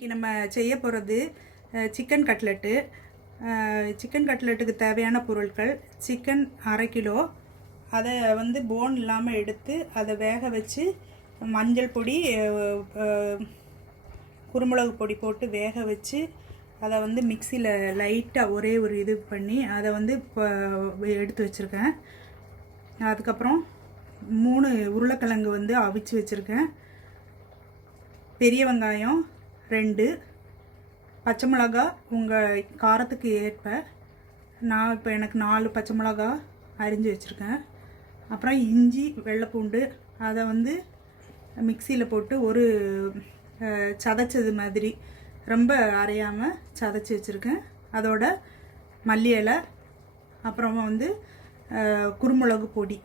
இன்றைக்கி நம்ம செய்ய போகிறது சிக்கன் கட்லெட்டு. சிக்கன் கட்லெட்டுக்கு தேவையான பொருட்கள்: சிக்கன் 1/2 கிலோ, அதை வந்து போன் இல்லாமல் எடுத்து அதை வேக வச்சு மஞ்சள் பொடி குருமிளகு பொடி போட்டு வேக வச்சு அதை வந்து மிக்சியில் லைட்டாக ஒரே ஒரு இது பண்ணி அதை வந்து எடுத்து வச்சுருக்கேன். அதுக்கப்புறம் 3 உருளைக்கிழங்கு வந்து அவிச்சு வச்சுருக்கேன். பெரிய வெங்காயம் 2, பச்சை மிளகா உங்கள் காரத்துக்கு ஏற்ப. நான் இப்போ எனக்கு 4 பச்சை மிளகா அரிஞ்சு வச்சுருக்கேன். அப்புறம் இஞ்சி, வெள்ளைப்பூண்டு அதை வந்து மிக்சியில் போட்டு ஒரு சதைச்சது மாதிரி, ரொம்ப அரையாமல் சதைச்சி வச்சுருக்கேன். அதோட மல்லி இலை, அப்புறமா வந்து குருமிளகு பொடி,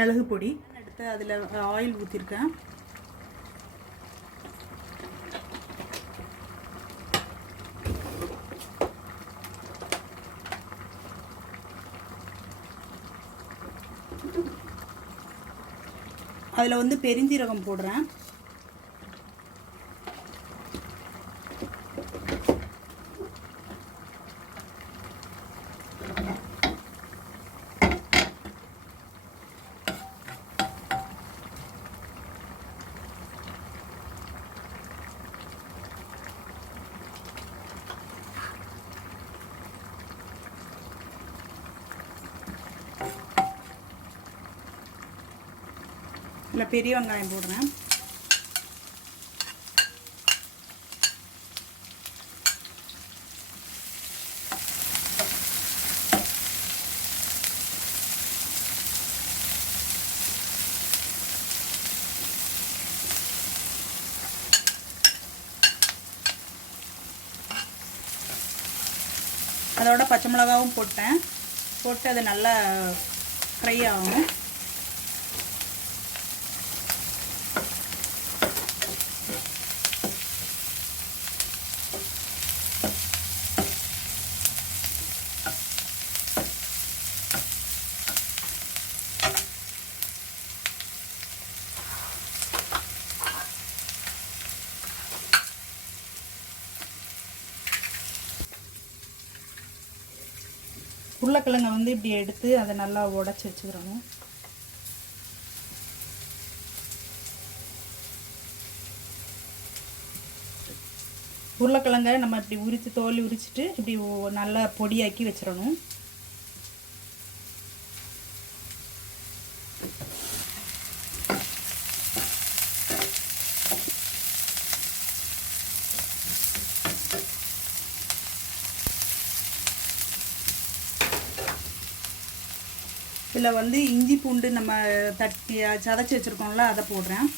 மிளகு பொடி எடுத்து அதில் ஆயில் ஊற்றிருக்கேன். அதில் வந்து பெருஞ்சீரகம் போடுறேன். இல்லை, பெரிய வெங்காயம் போடுறேன். அதோட பச்சை மிளகாவும் போட்டு அது நல்லா ஃப்ரை ஆகும். உருளைக்கிழங்கை வந்து இப்படி எடுத்து அதை நல்லா உடச்சி வச்சுக்கிறோம். உருளைக்கிழங்கை நம்ம இப்படி தோல் உரிச்சிட்டு இப்படி நல்லா பொடியாக்கி வச்சிடணும். இதில் வந்து இஞ்சி பூண்டு நம்ம தட்டி சதைச்சி வச்சுருக்கோம்ல, அதை போடுறேன்.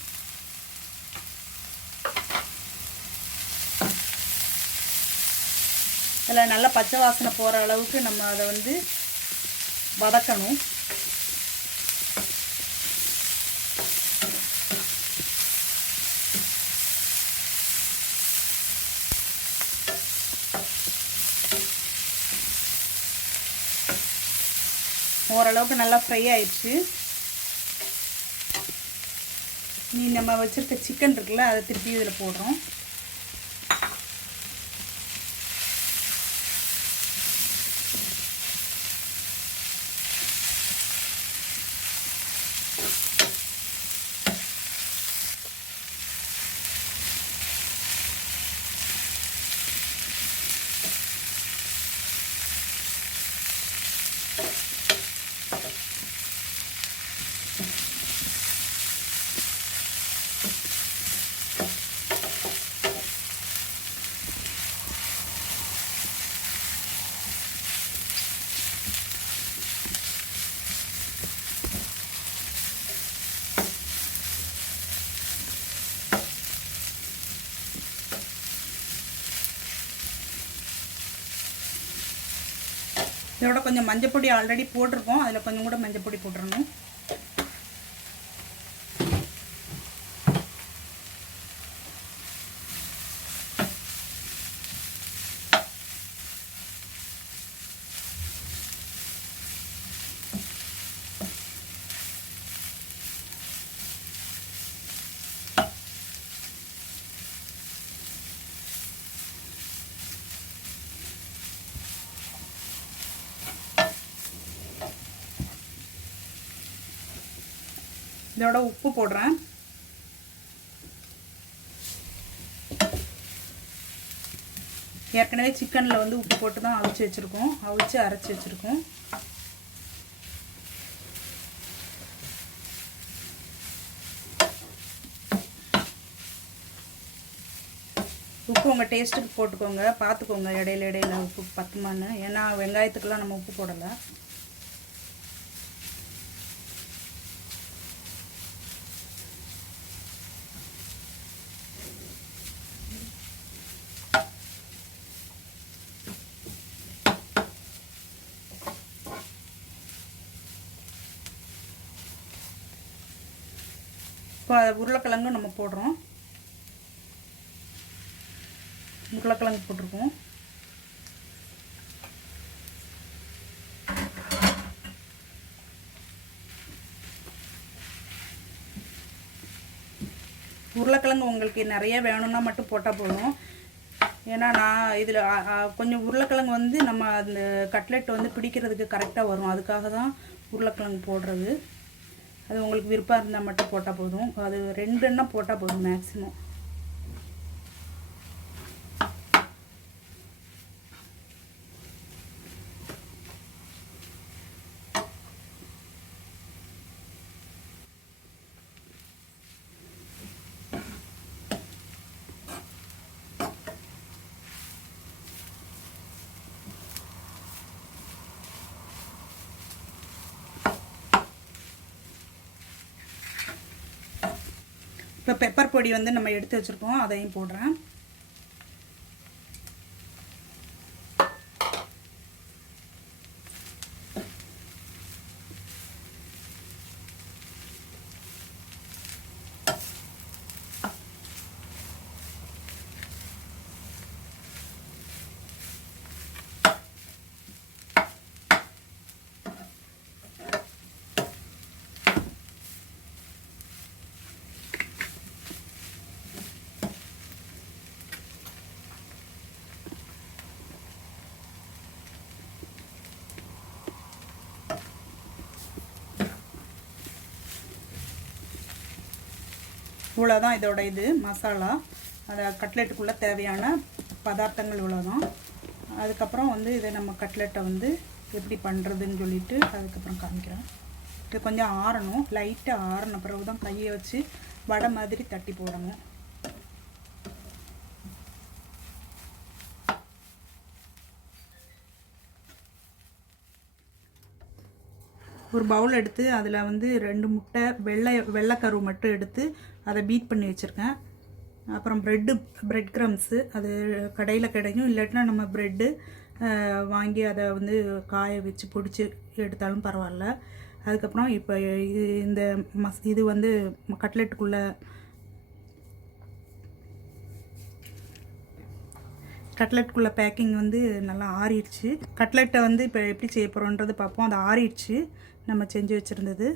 இதில் நல்லா பச்சை வாசனை போகிற அளவுக்கு நம்ம அதை வந்து வதக்கணும். ஓரளவுக்கு நல்லா ஃப்ரை ஆயிடுச்சு. நம்ம வச்சுருக்க சிக்கன் இருக்குல்ல, அதை திருப்பி இதில் போடுறோம். இதோட கொஞ்சம் மஞ்சள் பொடி ஆல்ரெடி போட்டிருக்கோம், அதில் கொஞ்சம் கூட மஞ்சள் பொடி போட்டுறணும். இதோட உப்பு போடுறேன். ஏற்கனவே சிக்கனில் வந்து உப்பு போட்டு தான் அவிச்சு வச்சுருக்கோம், அவிச்சு அரைச்சி வச்சுருக்கோம். உப்பு உங்கள் டேஸ்ட்டுக்கு போட்டுக்கோங்க, பார்த்துக்கோங்க இடையில இடையில உப்பு பத்துமான்னு. ஏன்னா வெங்காயத்துக்கெல்லாம் நம்ம உப்பு போடலை. இப்போ உருளைக்கிழங்கும் நம்ம போடுறோம். உருளைக்கிழங்கு போட்டிருக்கோம். உருளைக்கிழங்கு உங்களுக்கு நிறைய வேணும்னா மட்டும் போட்டால் போதும். ஏன்னா நான் இதில் கொஞ்சம் உருளைக்கிழங்கு வந்து நம்ம அந்த கட்லெட் வந்து பிடிக்கிறதுக்கு கரெக்டாக வரும். அதுக்காக தான் உருளைக்கிழங்கு போடுறது. அது உங்களுக்கு விருப்பம் இருந்தால் மட்டும் போட்டால் போதும். அது 2 எண்ணம் போட்டால் போதும் மேக்ஸிமம். இப்போ பெப்பர் பொடி வந்து நம்ம எடுத்து வச்சுருக்கோம், அதையும் போடுறேன். இவ்வளோதான் இதோட இது மசாலா. அதை கட்லெட்டுக்குள்ளே தேவையான பதார்த்தங்கள் இவ்வளோதான். அதுக்கப்புறம் வந்து இதை நம்ம கட்லெட்டை வந்து எப்படி பண்ணுறதுன்னு சொல்லிட்டு அதுக்கப்புறம் காமிக்கிறேன். இது கொஞ்சம் ஆறணும், லைட்டாக ஆறின பிறகு தான் கையை வச்சு வடை மாதிரி தட்டி போடணும். ஒரு பவுல் எடுத்து அதில் வந்து 2 முட்டை வெள்ளைக்கரு மட்டும் எடுத்து அதை பீட் பண்ணி வச்சுருக்கேன். அப்புறம் பிரெட் க்ரம்ஸு, அது கடையில் கிடைக்கும். இல்லாட்டினா நம்ம ப்ரெட்டு வாங்கி அதை வந்து காய வச்சு பிடிச்சி எடுத்தாலும் பரவாயில்ல. அதுக்கப்புறம் இப்போ இந்த இது வந்து கட்லெட்டுக்குள்ளே பேக்கிங் வந்து நல்லா ஆறிடுச்சு. கட்லெட்டை வந்து இப்போ எப்படி செய்ய போகிறோன்றது பார்ப்போம். அது ஆறிடுச்சு நம்ம செஞ்சு வச்சுருந்தது.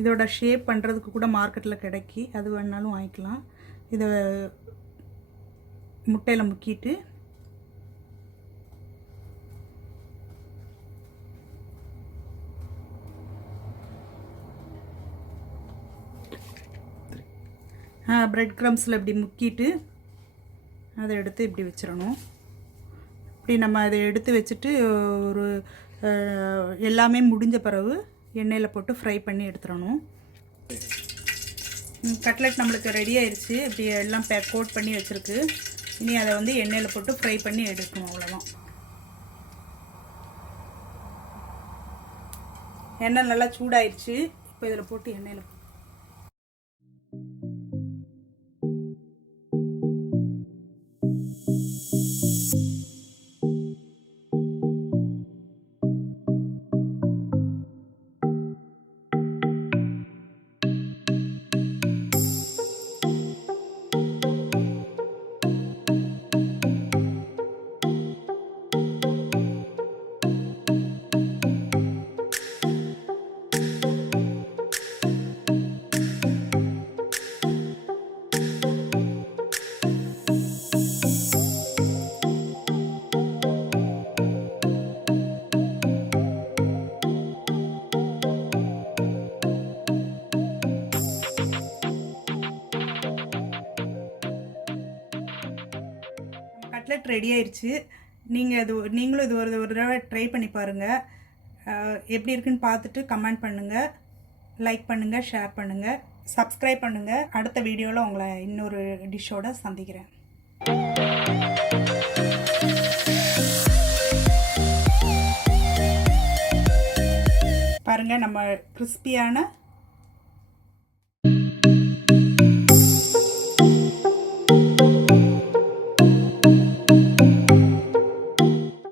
இதோட ஷேப் பண்ணுறதுக்கு கூட மார்க்கெட்டில் கிடைக்கி, அது வேணாலும் வாங்கிக்கலாம். இதை முட்டையில் முக்கிட்டு பிரெட் க்ரம்ஸில் இப்படி முக்கிட்டு அதை எடுத்து இப்படி வச்சிடணும். இப்படி நம்ம அதை எடுத்து வச்சுட்டு ஒரு எல்லாமே முடிஞ்ச பிறகு எண்ணெயில் போட்டு ஃப்ரை பண்ணி எடுத்துடணும். கட்லெட் நம்மளுக்கு ரெடி ஆயிடுச்சு. இப்படி எல்லாம் கோட் பண்ணி வச்சுருக்கு. இனி அதை வந்து எண்ணெயில் போட்டு ஃப்ரை பண்ணி எடுக்கணும், அவ்வளோதான். எண்ணெய் நல்லா சூடாயிடுச்சு. இப்போ இதில் போட்டு எண்ணெயில் கட்லெட் ரெடி ஆயிடுச்சு. நீங்களும் இது ஒரு தடவை ட்ரை பண்ணி பாருங்கள். எப்படி இருக்குன்னு பார்த்துட்டு கமெண்ட் பண்ணுங்கள், லைக் பண்ணுங்கள், ஷேர் பண்ணுங்கள், சப்ஸ்கிரைப் பண்ணுங்கள். அடுத்த வீடியோவில் உங்களை இன்னொரு டிஷ்ஷோடு சந்திக்கிறேன். பாருங்கள், நம்ம கிறிஸ்பியான